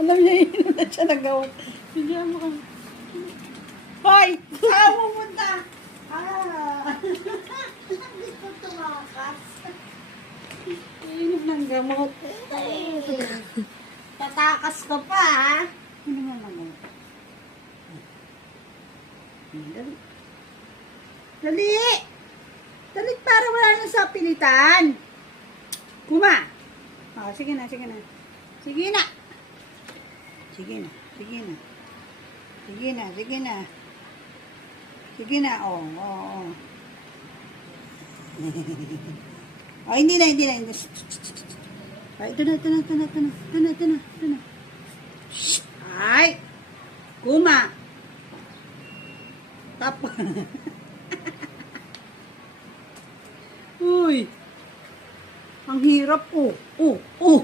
Alam niya, inom na siya ng gawat. Bigyan mo kami. Hoy! Saan mo punta? Hindi ko tumakas. Inom ng gamot. Tatakas ka pa, ha? Inom ng gamot. Dali. Dali! Dali para wala na sa pilitan. Kuma! Oh, sige na, sige na. Sige na! Sige na, sige na. Sige na, sige na. Sige na, oh, oh, oh. Oh, hindi na, hindi na. Hindi. Ay, ito na, ito na, ito na, ito na, ito na, ito na, ito na. Shh! Ay! Kuma! Tap. Uy! Ang hirap, oh, oh, oh.